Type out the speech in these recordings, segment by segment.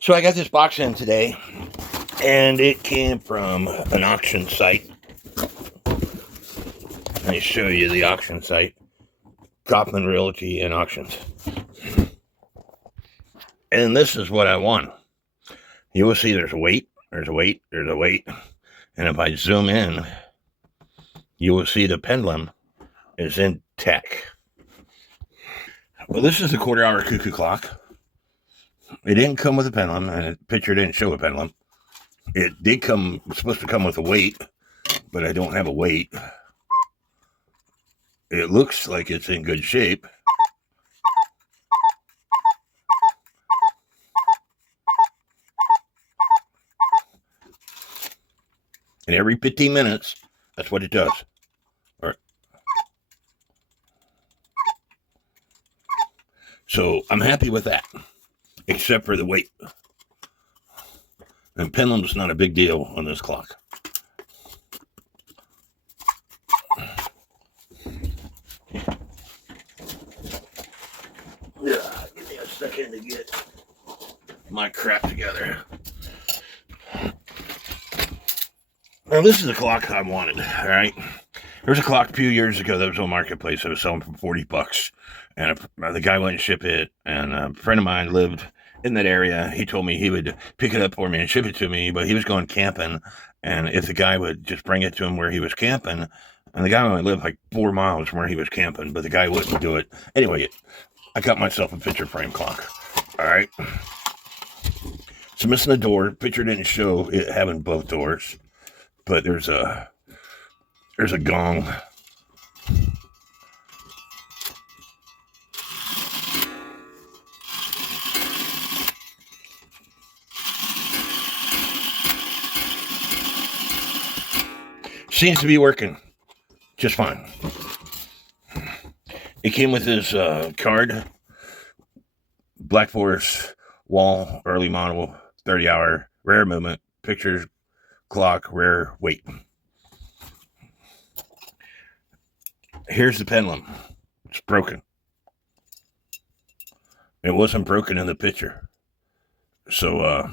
So I got this box in today, and it came from an auction site. Let me show you the auction site. Kaufman Realty and Auctions. And this is what I won. You will see there's a weight, there's a weight, there's a weight. And if I zoom in, you will see the pendulum is in tech. Well, this is the quarter-hour cuckoo clock. It didn't come with a pendulum, and the picture didn't show a pendulum. It did come, it's supposed to come with a weight, but I don't have a weight. It looks like it's in good shape. And every 15 minutes, that's what it does. All right. So I'm happy with that, except for the weight. And pendulum's not a big deal on this clock. Yeah, give me a second to get my crap together. Now, this is the clock I wanted, all right? There was a clock a few years ago that was on Marketplace that was selling for $40. And the guy wouldn't ship it. And a friend of mine lived in that area. He told me he would pick it up for me and ship it to me, but he was going camping. And if the guy would just bring it to him where he was camping, and the guy only lived like 4 miles from where he was camping, but the guy wouldn't do it. Anyway, I got myself a picture frame clock. All right. So missing the door. Picture didn't show it having both doors, but there's a gong. Seems to be working just fine. It came with this card, Black Forrest wall, early model, 30-hour, rare movement, pictures, clock, rare weight. Here's the pendulum. It's broken. It wasn't broken in the picture. So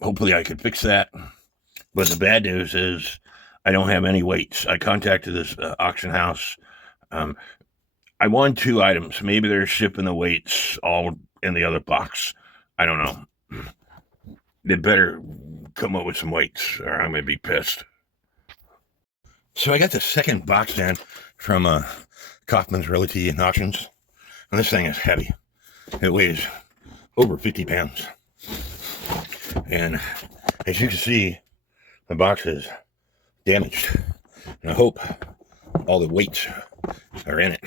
hopefully I could fix that. But the bad news is I don't have any weights. I contacted this auction house. I won 2 items. Maybe they're shipping the weights all in the other box. I don't know. They'd better come up with some weights or I'm going to be pissed. So I got the second box in from Kaufman's Realty and Auctions. And this thing is heavy. It weighs over 50 pounds. And as you can see, the box is damaged. And I hope all the weights are in it.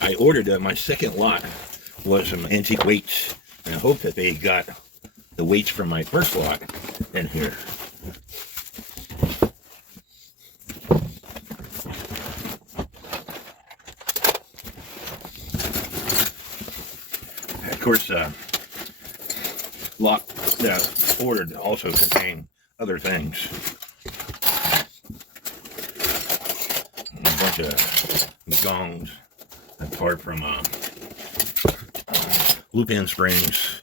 I ordered my second lot was some antique weights, and I hope that they got the weights from my first lot in here. Of course, lot that ordered also contained other things. A bunch of gongs, apart from loop-in springs,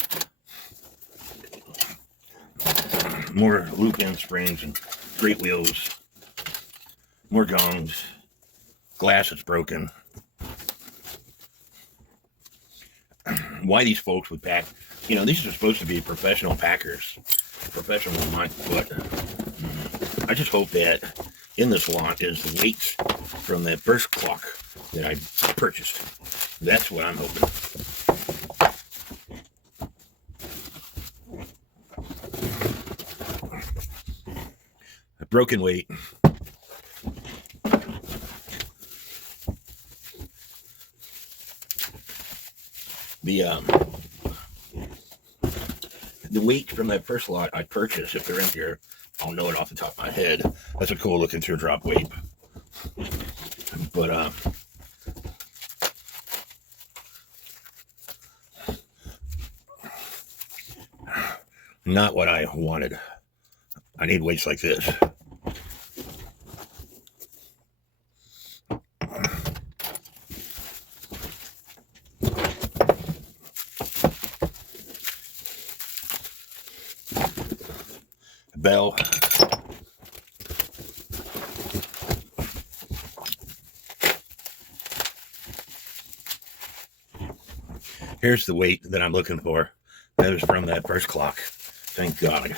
more loop-in springs and great wheels, more gongs, glass that's broken. Why these folks would pack, these are supposed to be professional packers, professional on foot. I just hope that in this lot is the weights from that first clock that I purchased. That's what I'm hoping. A broken weight. The weight from that first lot I purchased, if they're in here, I'll know it off the top of my head. That's a cool looking teardrop weight. But not what I wanted. I need weights like this. bell. Here's the weight that I'm looking for. That was from that first clock. Thank God.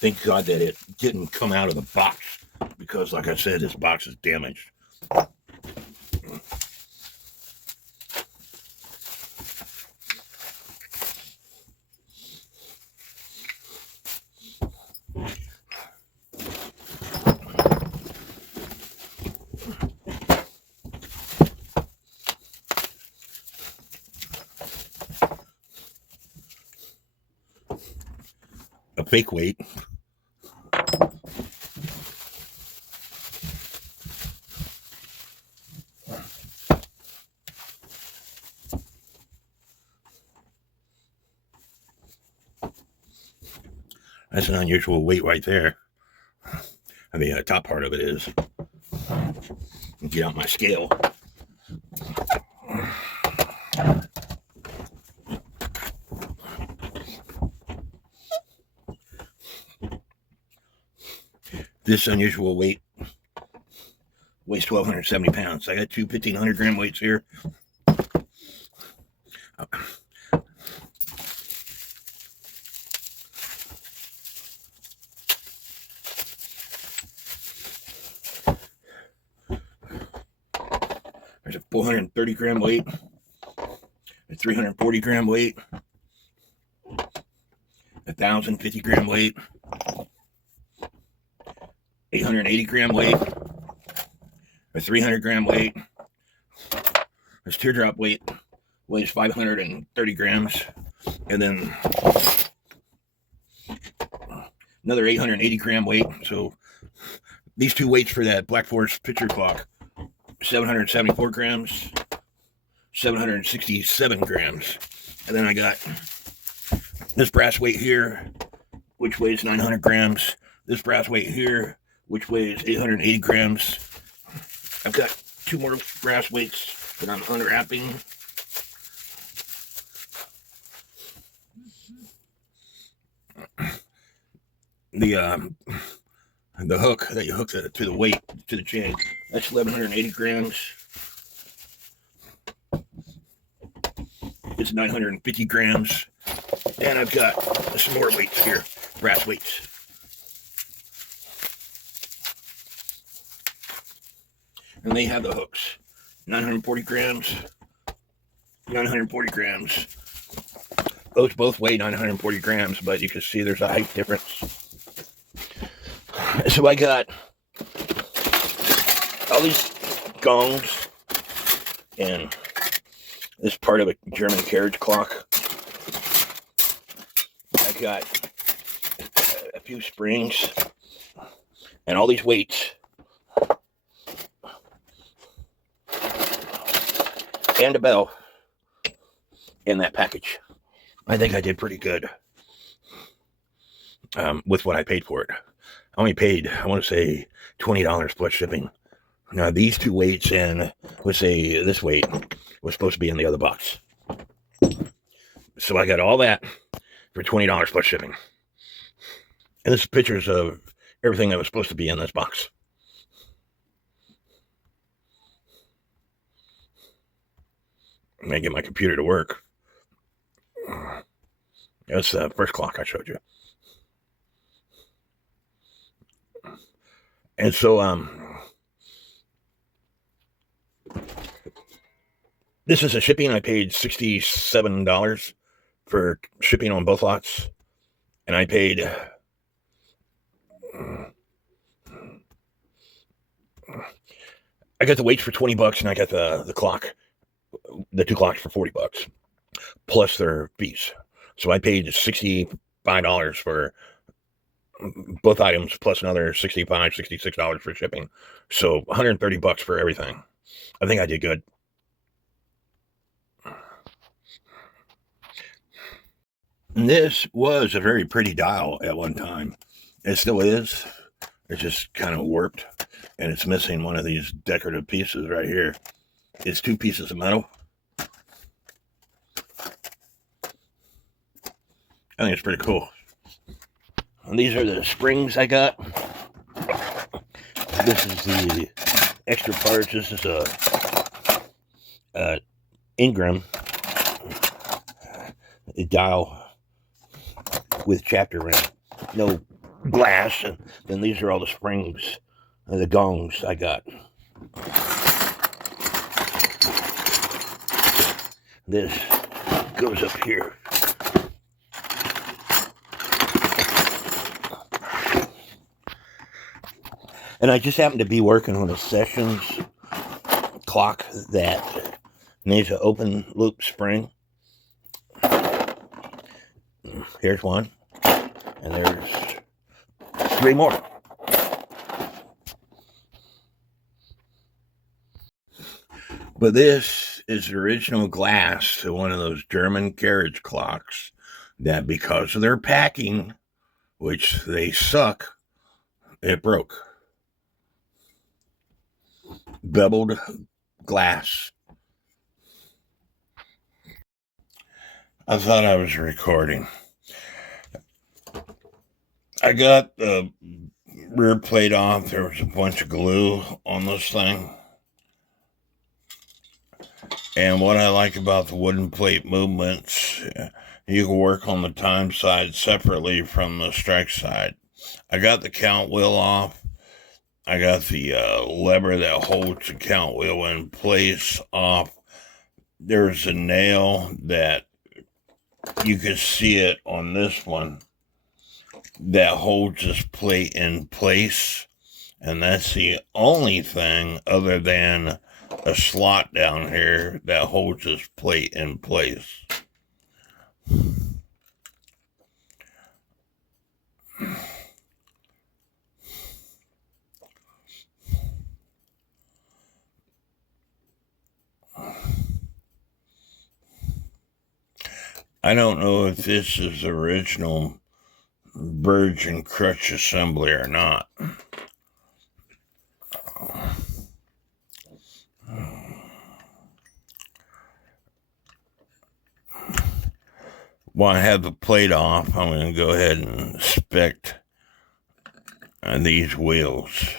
Thank God that it didn't come out of the box, because like I said, this box is damaged. A fake weight. That's an unusual weight right there. I mean, the top part of it is. Get out my scale. This unusual weight weighs 1,270 pounds. I got two 1,500 gram weights here. There's a 430 gram weight, a 340 gram weight, a 1,050 gram weight, 880 gram weight, a 300 gram weight. This teardrop weight weighs 530 grams, and then another 880 gram weight. So these two weights for that Black Forrest picture clock, 774 grams, 767 grams. And then I got this brass weight here, which weighs 900 grams. This brass weight here, which weighs 880 grams. I've got two more brass weights that I'm unwrapping. The hook that you hook to the weight, to the chain, that's 1,180 grams. It's 950 grams. And I've got some more weights here, brass weights. And they have the hooks. 940 grams, 940 grams. Those both weigh 940 grams, but you can see there's a height difference. So I got all these gongs and this part of a German carriage clock. I got a few springs and all these weights. And a bell in that package. I think I did pretty good with what I paid for it. I only paid, I want to say, $20 plus shipping. Now, these two weights and, let's say, this weight was supposed to be in the other box. So I got all that for $20 plus shipping. And this is pictures of everything that was supposed to be in this box. I'm going to get my computer to work. That's the first clock I showed you. And so, this is a shipping. I paid $67 for shipping on both lots. And I paid I got the weights for $20 and I got the clock, the two clocks for $40 plus their fees. So I paid $65 for both items plus another $66 for shipping. So $130 for everything. I think I did good. And this was a very pretty dial at one time. It still is. It's just kind of warped, and it's missing one of these decorative pieces right here. It's two pieces of metal. I think it's pretty cool. And these are the springs I got. This is the extra parts. This is a Ingram dial with chapter ring. No glass. And then these are all the springs, the gongs I got. This goes up here. And I just happened to be working on a sessions clock that needs an open loop spring. Here's one, and there's 3 more. But this is the original glass to one of those German carriage clocks that, because of their packing, which they suck, it broke. Beveled glass. I thought I was recording. I got the rear plate off. There was a bunch of glue on this thing. And what I like about the wooden plate movements, you can work on the time side separately from the strike side. I got the count wheel off. I got the lever that holds the count wheel in place off. There's a nail that you can see it on this one that holds this plate in place. And that's the only thing other than a slot down here that holds this plate in place. I don't know if this is the original Virgin crutch assembly or not. While I have the plate off, I'm going to go ahead and inspect these wheels.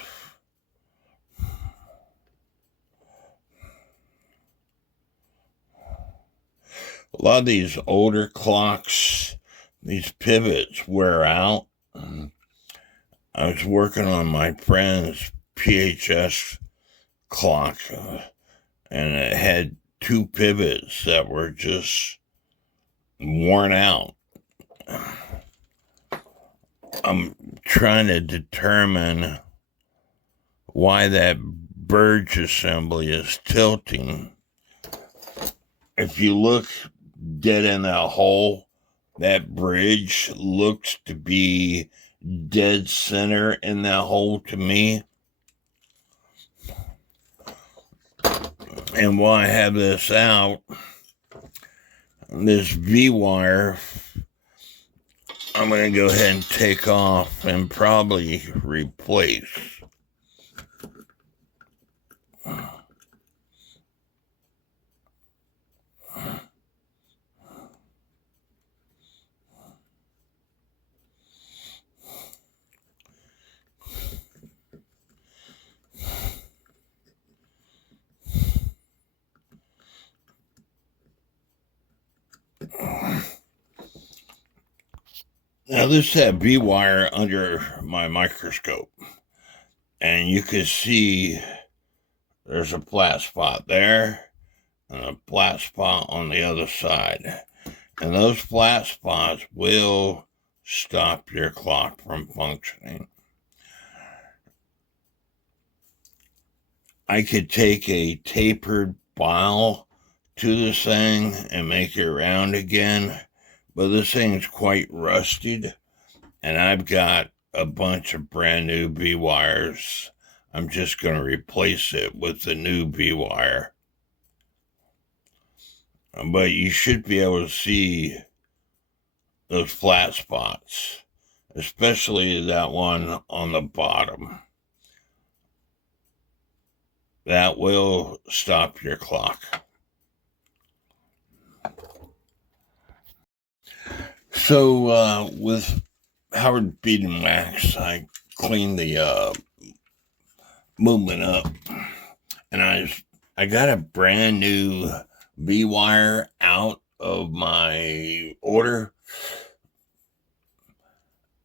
A lot of these older clocks, these pivots wear out. I was working on my friend's PHS clock, and it had 2 pivots that were just worn out. I'm trying to determine why that Burge assembly is tilting. If you look dead in that hole, that bridge looks to be dead center in that hole to me. And while I have this out, this V-wire, I'm going to go ahead and take off and probably replace. Now this had V-wire under my microscope, and you can see there's a flat spot there and a flat spot on the other side. And those flat spots will stop your clock from functioning. I could take a tapered file to this thing and make it round again, but this thing's quite rusted, and I've got a bunch of brand new V-wires. I'm just going to replace it with the new V-wire. But you should be able to see those flat spots, especially that one on the bottom. That will stop your clock. So with Howard bead and wax. I cleaned the movement up, and I got a brand new V-wire out of my order,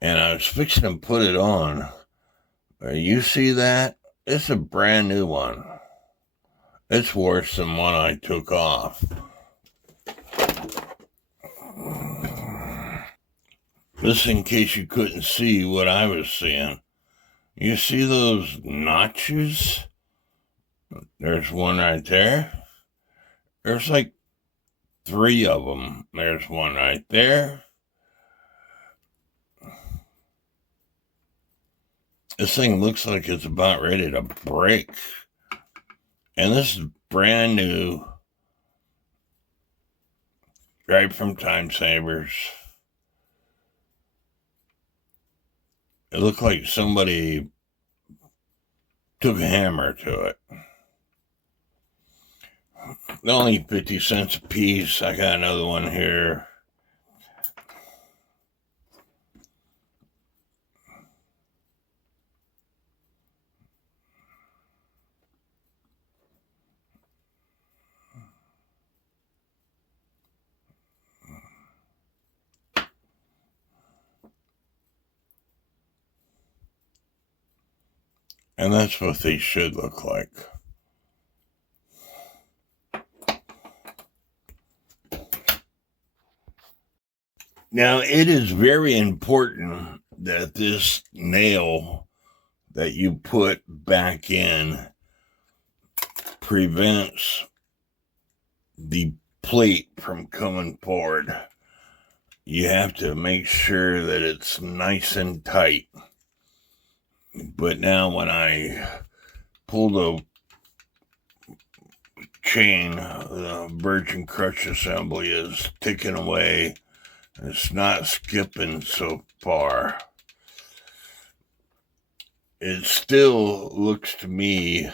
and I was fixing to put it on. You see that? It's a brand new one. It's worse than one I took off. This in case you couldn't see what I was seeing. You see those notches? There's one right there. There's like 3 of them. There's one right there. This thing looks like it's about ready to break. And this is brand new. Right from Time Savers. It looked like somebody took a hammer to it. They're only 50 cents a piece. I got another one here. And that's what they should look like. Now, it is very important that this nail that you put back in prevents the plate from coming forward. You have to make sure that it's nice and tight. But now when I pull the chain, the virgin crutch assembly is ticking away. It's not skipping so far. It still looks to me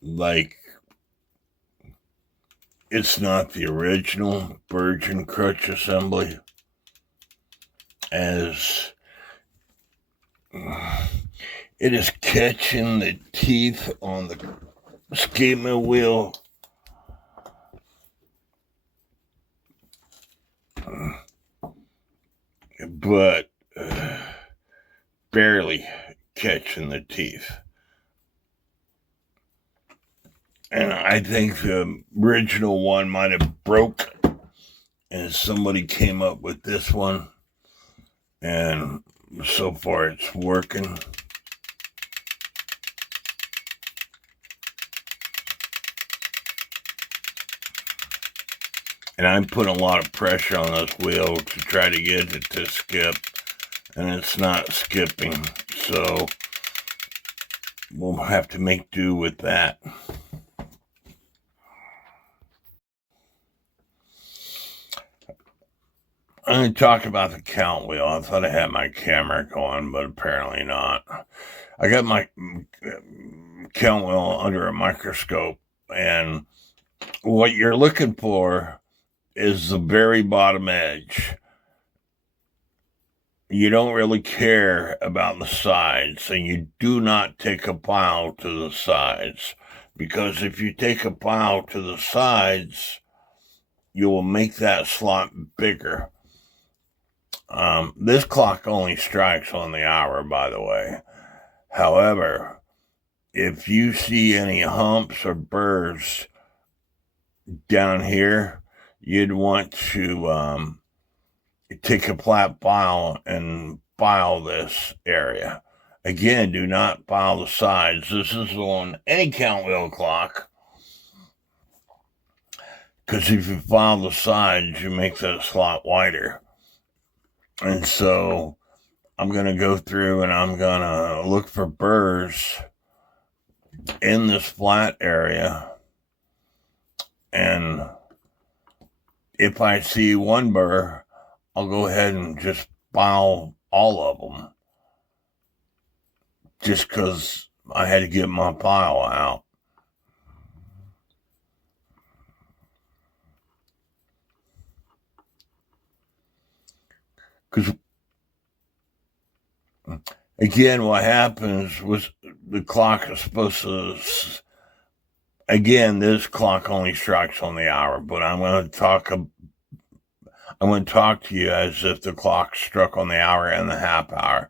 like it's not the original virgin crutch assembly, as it is catching the teeth on the skating wheel. But barely catching the teeth. And I think the original one might have broke, and somebody came up with this one, and so far it's working. And I'm putting a lot of pressure on this wheel to try to get it to skip, and it's not skipping, so we'll have to make do with that. I'm going to talk about the count wheel. I thought I had my camera going, but apparently not. I got my count wheel under a microscope, and what you're looking for is the very bottom edge. You don't really care about the sides, and you do not take a pile to the sides, because if you take a pile to the sides, you will make that slot bigger. This clock only strikes on the hour, by the way. However, if you see any humps or burrs down here, you'd want to take a flat file and file this area. Again, do not file the sides. This is on any count wheel clock, because if you file the sides, you make that slot wider. And so I'm going to go through and I'm going to look for burrs in this flat area. And if I see one burr, I'll go ahead and just file all of them, just because I had to get my file out. Because, again, what happens was the clock is supposed to... Again, this clock only strikes on the hour, but I'm going to talk to you as if the clock struck on the hour and the half hour.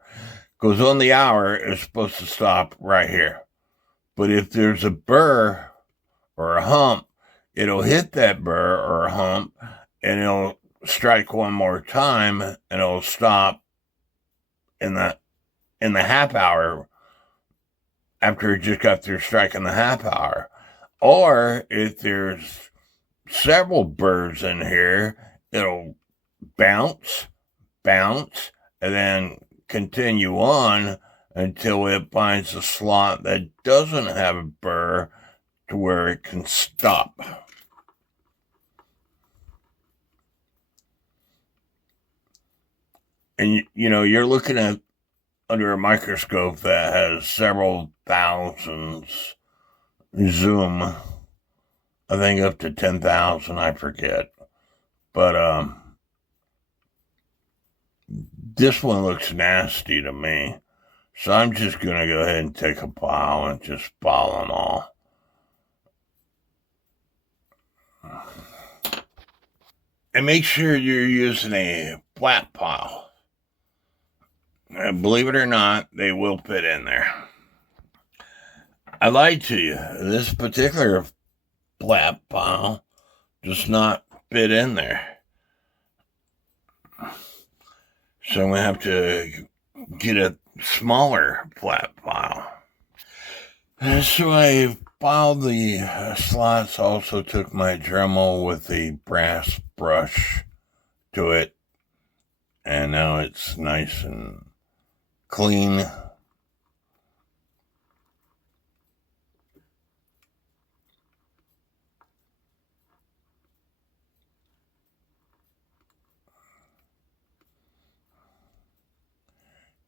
Because on the hour, it's supposed to stop right here. But if there's a burr or a hump, it'll hit that burr or a hump, and it'll strike one more time, and it'll stop in the half hour after it just got through striking the half hour. Or if there's several burrs in here, it'll bounce, and then continue on until it finds a slot that doesn't have a burr to where it can stop. And, you're looking at under a microscope that has several thousands zoom, I think up to 10,000, I forget. But this one looks nasty to me. So I'm just going to go ahead and take a pile and just file them all. And make sure you're using a flat pile. Believe it or not, they will fit in there. I lied to you. This particular flat pile does not fit in there. So I'm going to have to get a smaller flat pile. So I filed the slots, also took my Dremel with a brass brush to it, and now it's nice and clean.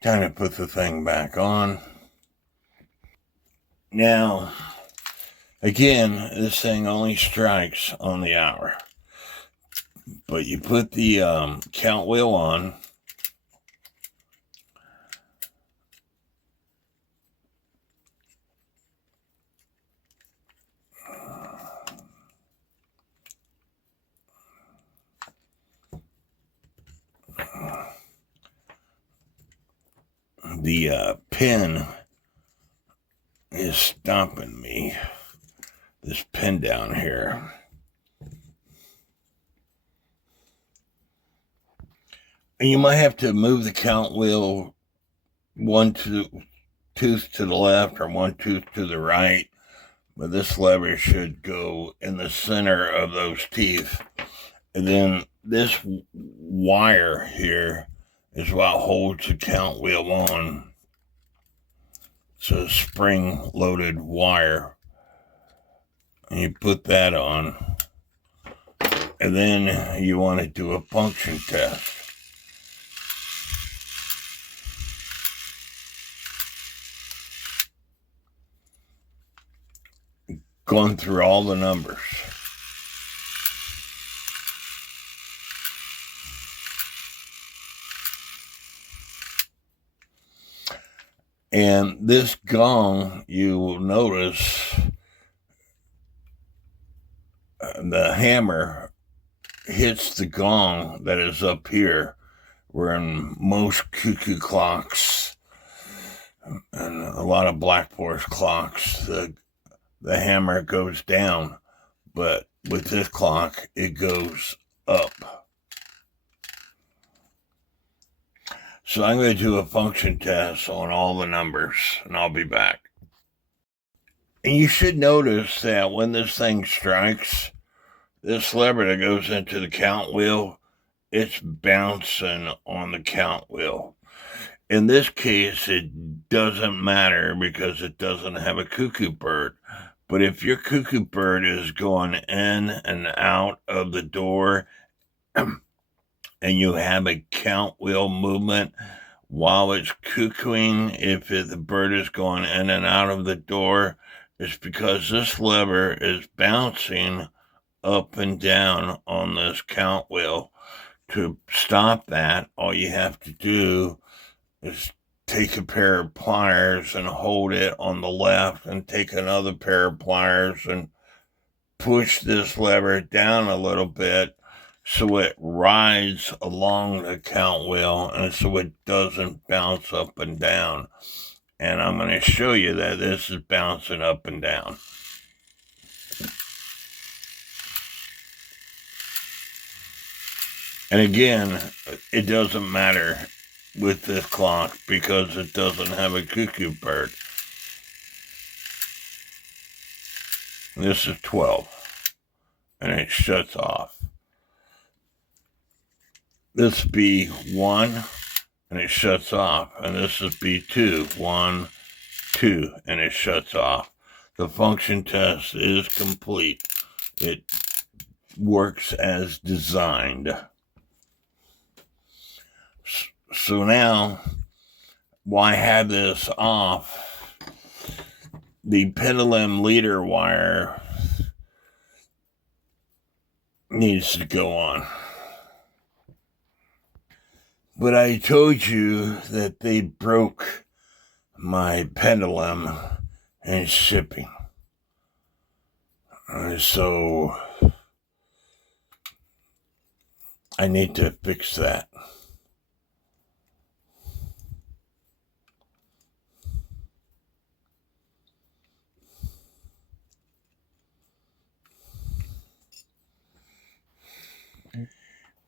Time to put the thing back on. Now, again, this thing only strikes on the hour. But you put the count wheel on. The pin is stopping me. This pin down here. And you might have to move the count wheel one tooth to the left or one tooth to the right. But this lever should go in the center of those teeth. And then this wire here is what holds the count wheel on. It's a spring-loaded wire. And you put that on. And then you want to do a function test. Going through all the numbers. And this gong, you will notice the hammer hits the gong that is up here, where in most cuckoo clocks and a lot of Black Forrest clocks, the hammer goes down, but with this clock, it goes up. So I'm going to do a function test on all the numbers, and I'll be back. And you should notice that when this thing strikes, this lever that goes into the count wheel, it's bouncing on the count wheel. In this case, it doesn't matter because it doesn't have a cuckoo bird. But if your cuckoo bird is going in and out of the door and you have a count wheel movement while it's cuckooing, if the bird is going in and out of the door, it's because this lever is bouncing up and down on this count wheel to stop that, all you have to do is take a pair of pliers and hold it on the left, and take another pair of pliers and push this lever down a little bit so it rides along the count wheel and so it doesn't bounce up and down. And I'm going to show you that this is bouncing up and down. And again, it doesn't matter with this clock because it doesn't have a cuckoo bird. This is 12, and it shuts off. This B1, and it shuts off. And this is B2, 1, 2, and it shuts off. The function test is complete. It works as designed. So now, while I have this off, the pendulum leader wire needs to go on. But I told you that they broke my pendulum in shipping. So I need to fix that.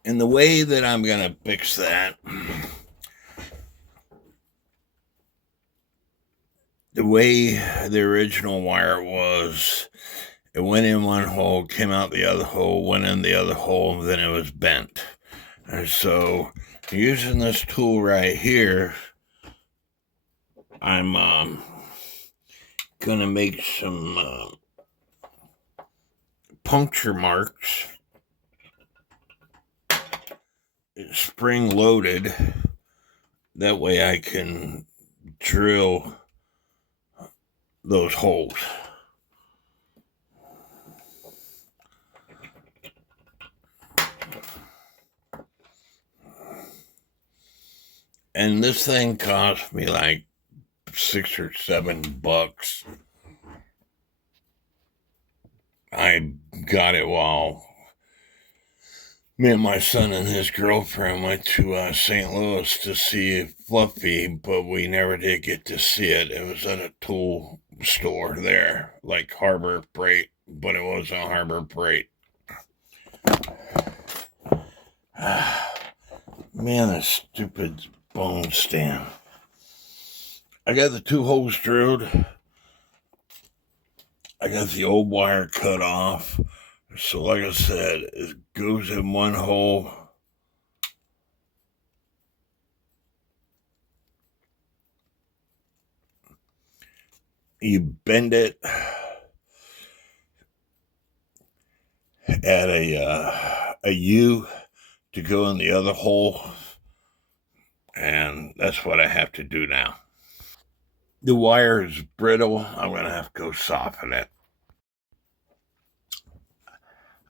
And the way that I'm going to fix that, the way the original wire was, it went in one hole, came out the other hole, went in the other hole, then it was bent. And so using this tool right here, I'm going to make some puncture marks. It's spring loaded. That way I can drill those holes. And this thing cost me like $6 or $7. I got it while me and my son and his girlfriend went to St. Louis to see Fluffy, but we never did get to see it. It was at a tool store there, like Harbor Freight, but it wasn't Harbor Freight. Man, this stupid bone stand. I got the 2 holes drilled. I got the old wire cut off. So like I said, it goes in one hole. You bend it at a U to go in the other hole. And that's what I have to do now. The wire is brittle. I'm going to have to go soften it.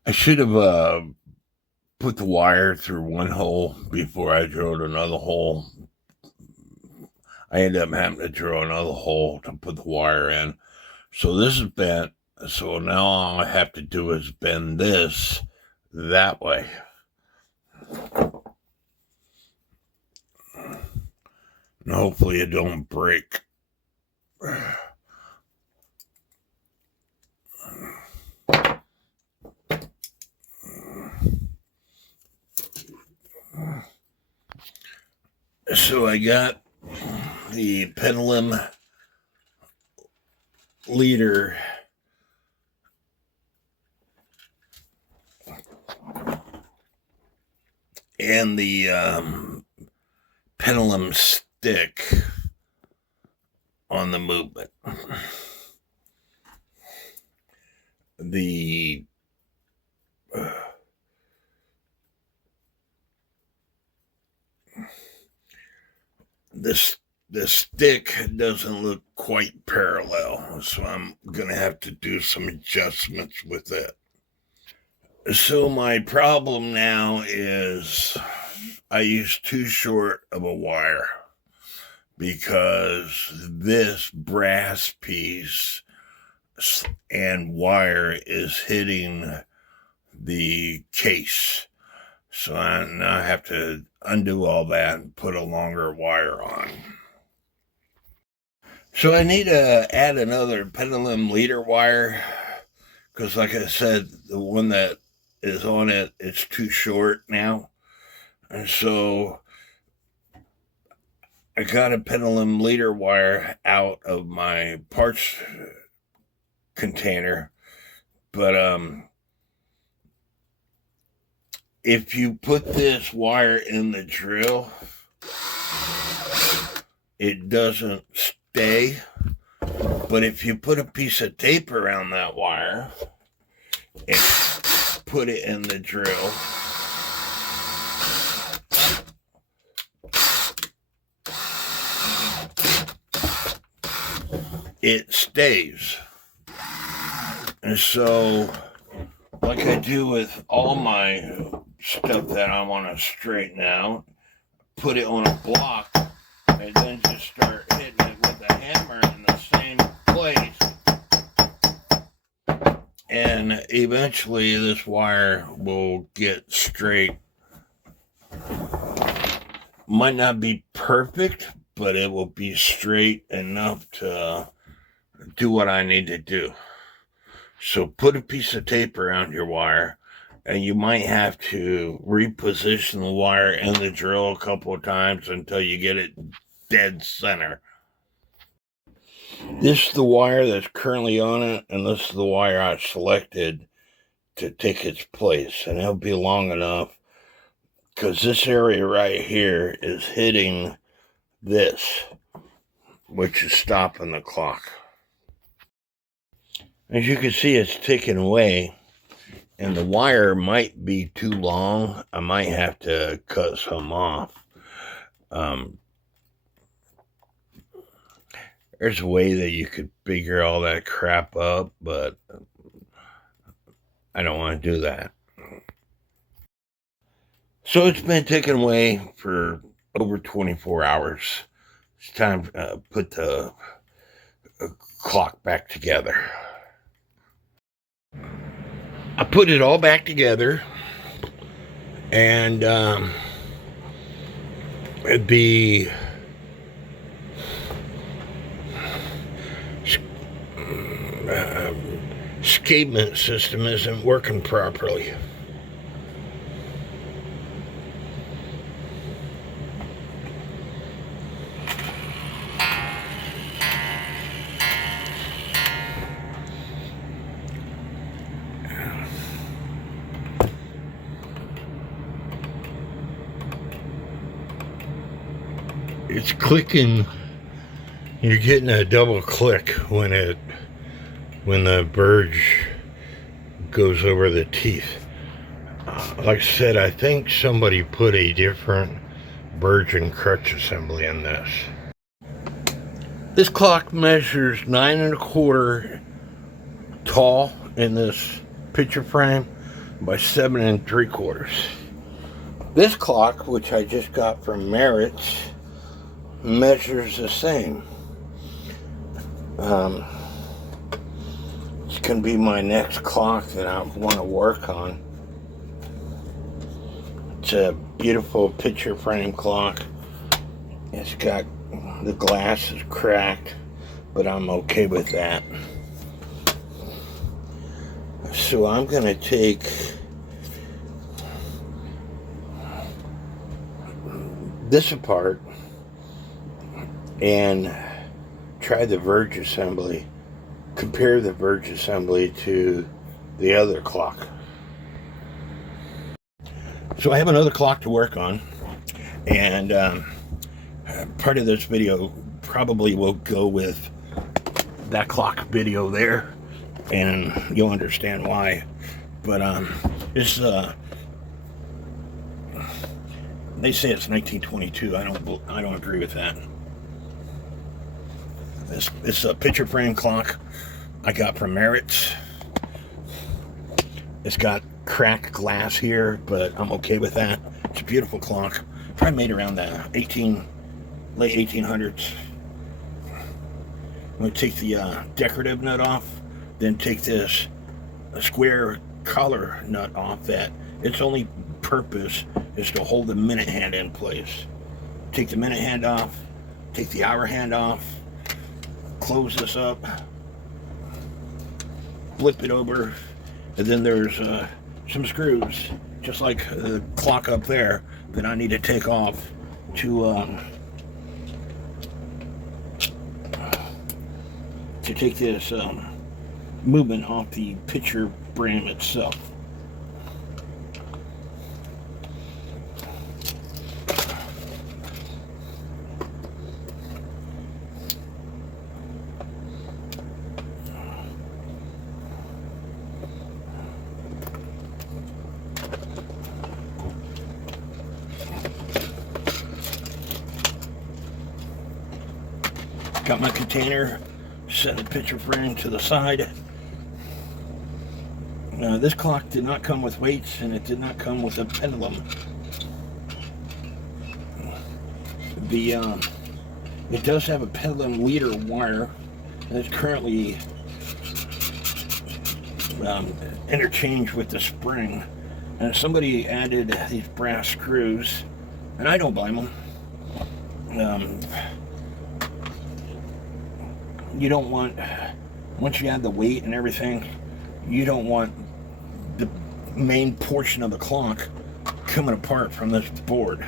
I should have put the wire through one hole before I drilled another hole. I ended up having to drill another hole to put the wire in. So this is bent. So now all I have to do is bend this that way. And hopefully it don't break. So I got the pendulum leader and the pendulum stick on the movement. The stick doesn't look quite parallel, so I'm going to have to do some adjustments with it. So my problem now is I use too short of a wire because this brass piece and wire is hitting the case. So I now have to undo all that and put a longer wire on. So I need to add another pendulum leader wire because, like I said, the one that is on it, it's too short now. And so I got a pendulum leader wire out of my parts container. But if you put this wire in the drill, it doesn't stay. But if you put a piece of tape around that wire and put it in the drill, it stays. And so, like I do with all my stuff that I want to straighten out, put it on a block and then just start hitting it with a hammer in the same place. And eventually this wire will get straight. Might not be perfect, but it will be straight enough to do what I need to do. So put a piece of tape around your wire, and you might have to reposition the wire in the drill a couple of times until you get it dead center. This is the wire that's currently on it, and this is the wire I selected to take its place. And it'll be long enough because this area right here is hitting this, which is stopping the clock. As you can see, it's ticking away, and the wire might be too long. I might have to cut some off. There's a way that you could figure all that crap up, but I don't want to do that. So it's been ticking away for over 24 hours. It's time to put the clock back together. I put it all back together, and the escapement system isn't working properly. It's clicking. You're getting a double click when the verge goes over the teeth. Like I said, I think somebody put a different verge and crutch assembly in this. This clock measures 9 1/4 tall in this picture frame by 7 3/4. This clock, which I just got from Merritt's, measures the same. It's going to be my next clock that I want to work on. It's a beautiful picture frame clock. It's got, the glass is cracked, but I'm okay with that. So I'm going to take this apart and try the verge assembly, compare the verge assembly to the other clock. So I have another clock to work on, and part of this video probably will go with that clock video there, and you'll understand why. But it's they say it's 1922. I don't agree with that. It's a picture frame clock I got from Merritt's. It's got cracked glass here, but I'm okay with that. It's a beautiful clock. Probably made around the late 1800s. I'm going to take the decorative nut off, then take this square collar nut off that its only purpose is to hold the minute hand in place. Take the minute hand off, take the hour hand off, close this up, flip it over, and then there's some screws, just like the clock up there, that I need to take off to take this movement off the picture frame itself. Got my container, set the picture frame to the side. This clock did not come with weights, and it did not come with a pendulum. It does have a pendulum leader wire, and it's currently interchanged with the spring. And somebody added these brass screws, and I don't blame them. You don't want, once you add the weight and everything, you don't want the main portion of the clock coming apart from this board.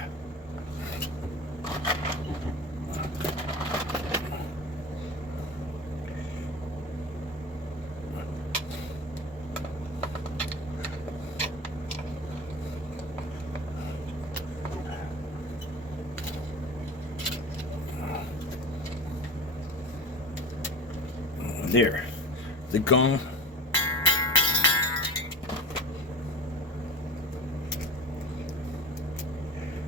There, the gong.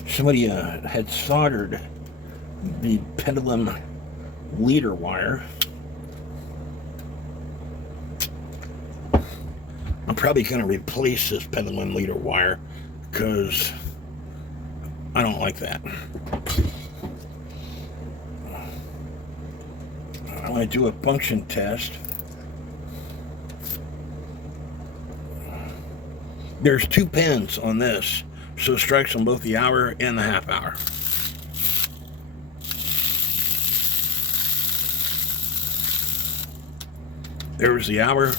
Somebody had soldered the pendulum leader wire. I'm probably going to replace this pendulum leader wire because I don't like that. I'm going to do a function test. There's 2 pins on this, so it strikes on both the hour and the half hour. There was the hour,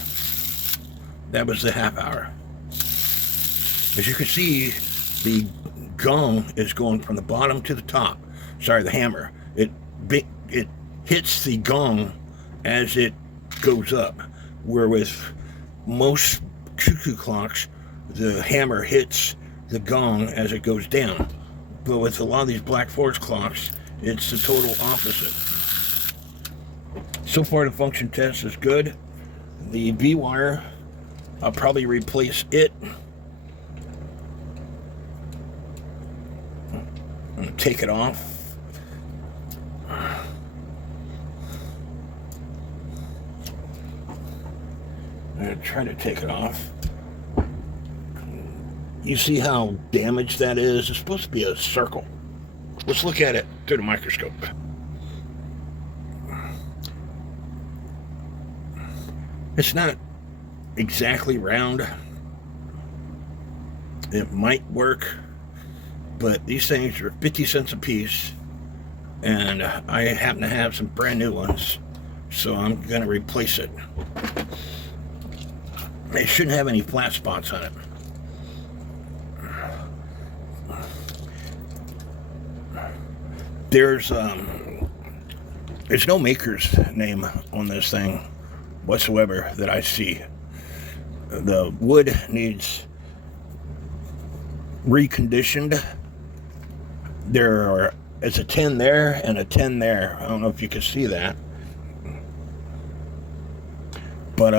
that was the half hour. As you can see, the gong is going from the bottom to the top. Sorry, the hammer. It hits the gong as it goes up, where with most cuckoo clocks, the hammer hits the gong as it goes down. But with a lot of these Black Forrest clocks, it's the total opposite. So far the function test is good. The B wire, I'll probably replace it. Take it off. I'm going to try to take it off. You see how damaged that is? It's supposed to be a circle. Let's look at it through the microscope. It's not exactly round. It might work, but these things are 50 cents a piece, and I happen to have some brand new ones, so I'm going to replace it. It shouldn't have any flat spots on it. There's no maker's name on this thing whatsoever that I see. The wood needs reconditioned. It's a 10 there and a 10 there. I don't know if you can see that, but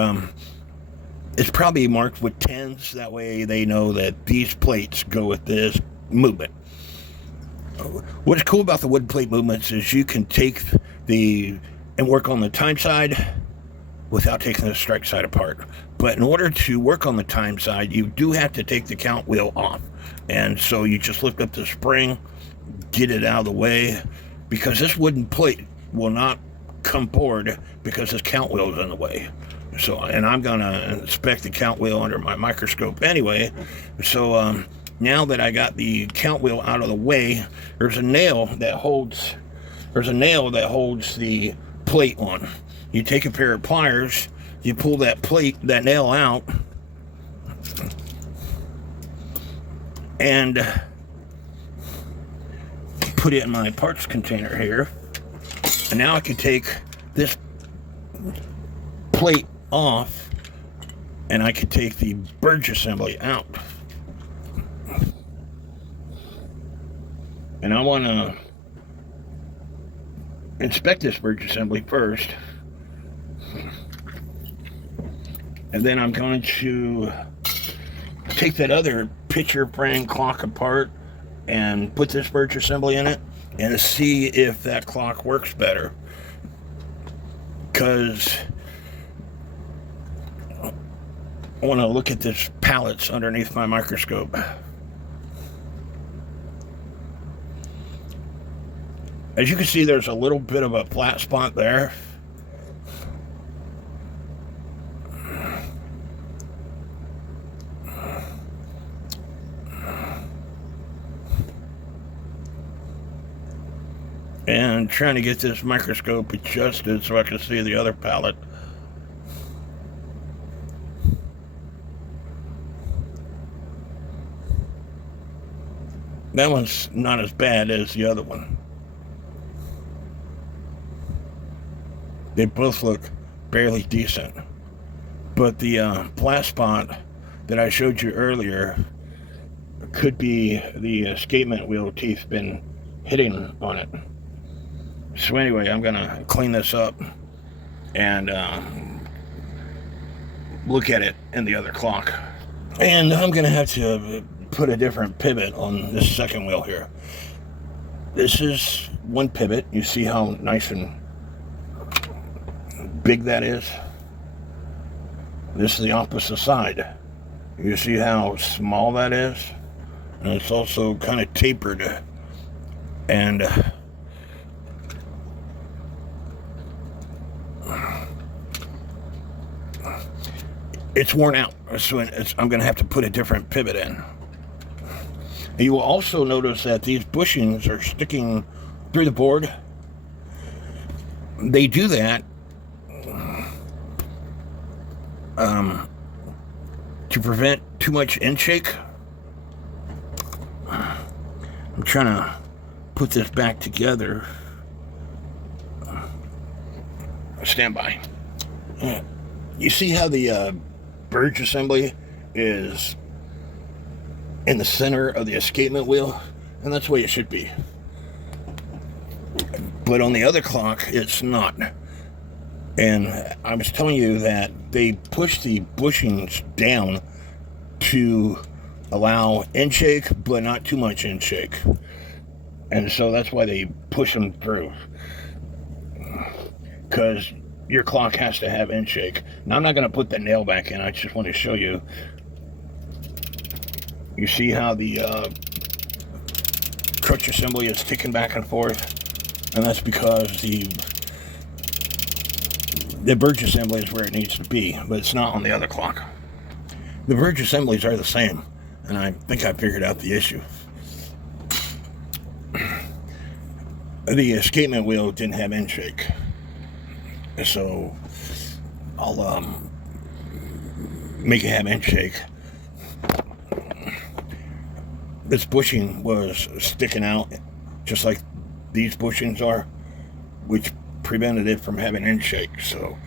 it's probably marked with 10s. That way they know that these plates go with this movement. What's cool about the wood plate movements is you can take and work on the time side without taking the strike side apart. But in order to work on the time side, you do have to take the count wheel off. And so you just lift up the spring, get it out of the way, because this wooden plate will not come forward because this count wheel is in the way. So, and I'm going to inspect the count wheel under my microscope anyway. So now that I got the count wheel out of the way, there's a nail that holds the plate on. You take a pair of pliers, you pull that nail out, and put it in my parts container here. And now I can take this plate off, and I can take the burge assembly out. And I want to inspect this burge assembly first. And then I'm going to take that other picture frame clock apart and put this burge assembly in it and see if that clock works better. Because I want to look at this pallets underneath my microscope. As you can see, there's a little bit of a flat spot there. And trying to get this microscope adjusted so I can see the other pallet. That one's not as bad as the other one. They both look barely decent. But the flat spot that I showed you earlier could be the escapement wheel teeth been hitting on it. So anyway, I'm going to clean this up and look at it in the other clock. And I'm going to have to put a different pivot on this second wheel here. This is one pivot. You see how nice and big that is? This is the opposite side. You see how small that is? And it's also kind of tapered. And it's worn out, so I'm going to have to put a different pivot in. You will also notice that these bushings are sticking through the board. They do that to prevent too much in-shake. I'm trying to put this back together. Stand by. You see how the burge assembly is in the center of the escapement wheel? And that's the way it should be. But on the other clock, it's not. And I was telling you that they push the bushings down to allow in-shake, but not too much in-shake. And so that's why they push them through. Because your clock has to have in-shake. Now, I'm not going to put the nail back in. I just want to show you. You see how the crutch assembly is ticking back and forth? And that's because the burge assembly is where it needs to be, but it's not on the other clock. The burge assemblies are the same, and I think I figured out the issue. The escapement wheel didn't have in-shake. So I'll make it have in-shake. This bushing was sticking out just like these bushings are, which prevented it from having in-shake. So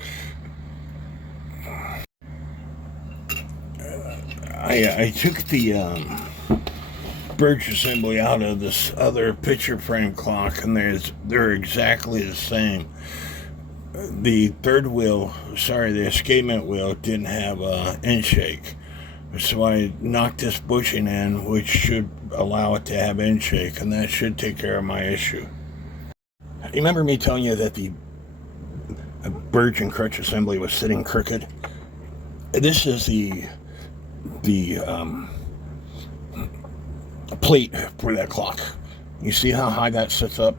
I took the burge assembly out of this other picture frame clock, and they're exactly the same. The the escapement wheel didn't have in-shake. So I knocked this bushing in, which should allow it to have in-shake, and that should take care of my issue. You remember me telling you that the burge and crutch assembly was sitting crooked? this is the plate for that clock. You see how high that sits up?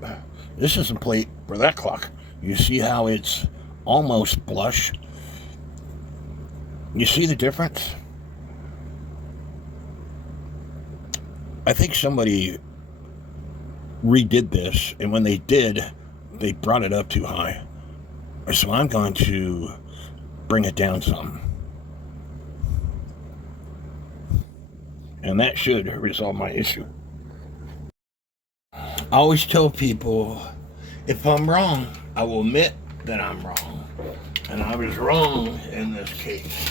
This is a plate for that clock. You see how it's almost flush? You see the difference? I think somebody redid this, and when they did, they brought it up too high. So I'm going to bring it down some. And that should resolve my issue. I always tell people, if I'm wrong, I will admit that I'm wrong. And I was wrong in this case.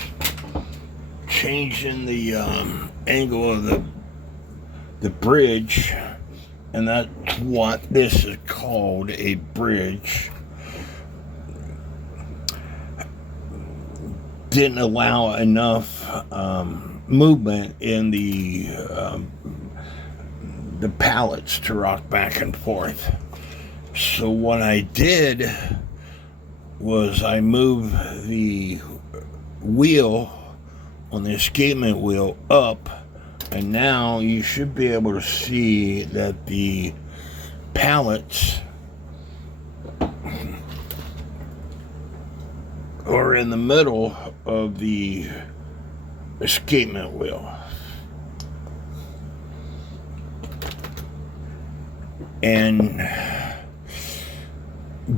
Changing the angle of the bridge, and that's what this is called, a bridge, didn't allow enough movement in the pallets to rock back and forth. So what I did was I moved the wheel on the escapement wheel up, and now you should be able to see that the pallets are in the middle of the escapement wheel. And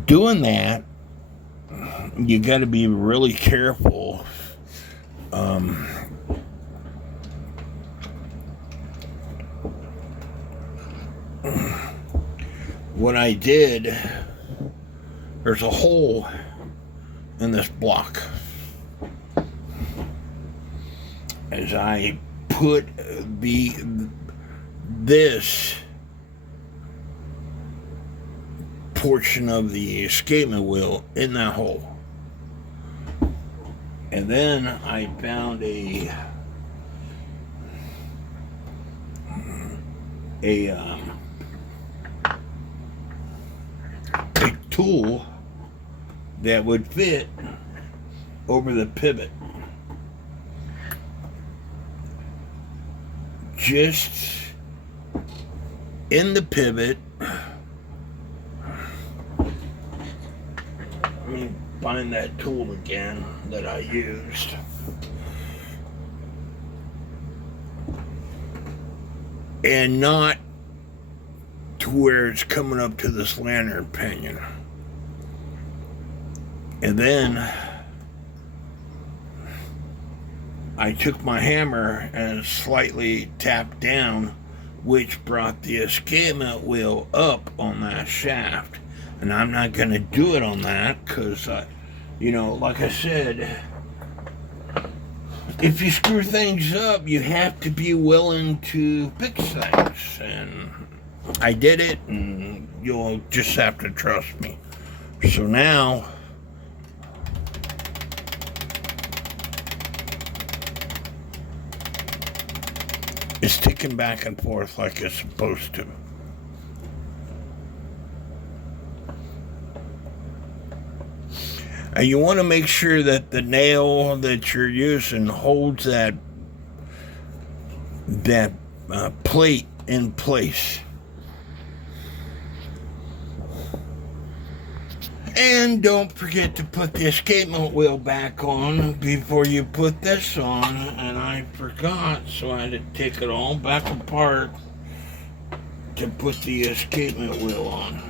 doing that, you got to be really careful. What I did, there's a hole in this block. As I put this portion of the escapement wheel in that hole. And then I found a tool that would fit over the pivot. Just in the pivot. Let me find that tool again that I used. And not to where it's coming up to this lantern pinion. And then I took my hammer and slightly tapped down, which brought the escapement wheel up on that shaft. And I'm not going to do it on that because, like I said, if you screw things up, you have to be willing to fix things. And I did it, and you'll just have to trust me. So now, it's ticking back and forth like it's supposed to. And you want to make sure that the nail that you're using holds that plate in place. And don't forget to put the escapement wheel back on before you put this on. And I forgot, so I had to take it all back apart to put the escapement wheel on.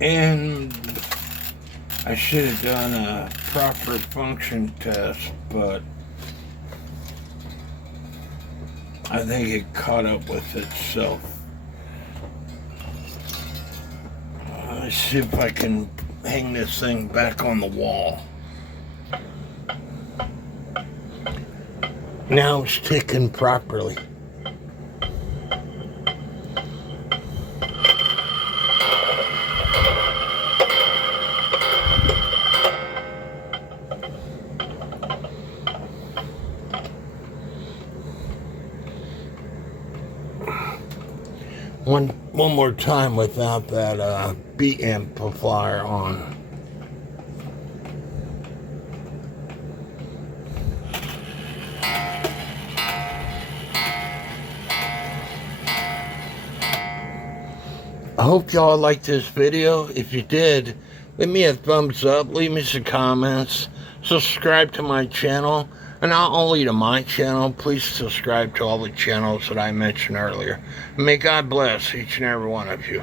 And I should have done a proper function test, but I think it caught up with itself. Let's see if I can hang this thing back on the wall. Now it's ticking properly. One more time without that beat amplifier on. I hope y'all liked this video. If you did, leave me a thumbs up, leave me some comments, subscribe to my channel, and not only to my channel, please subscribe to all the channels that I mentioned earlier. May God bless each and every one of you.